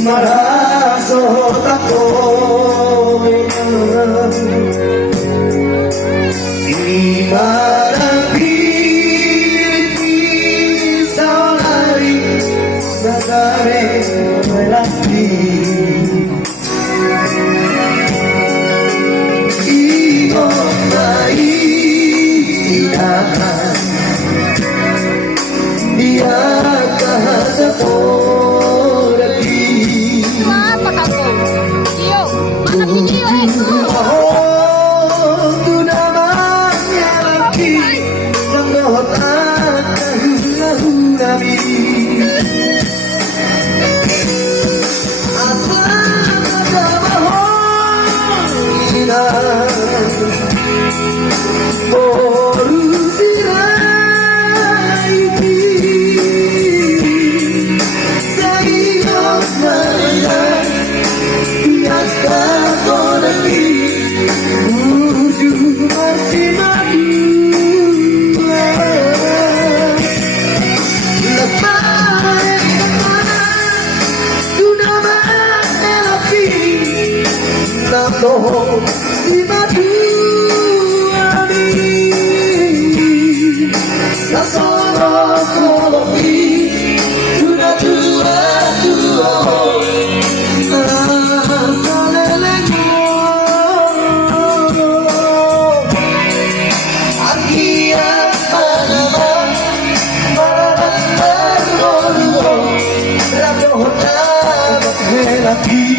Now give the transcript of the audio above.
Marasot ako di marapit sa lari na dami malaki iyong maiiyakan biyak kahasapon si maduani sa solo kolopi tuna tua sa lelenggo akia panama marabas marolo rabohota laki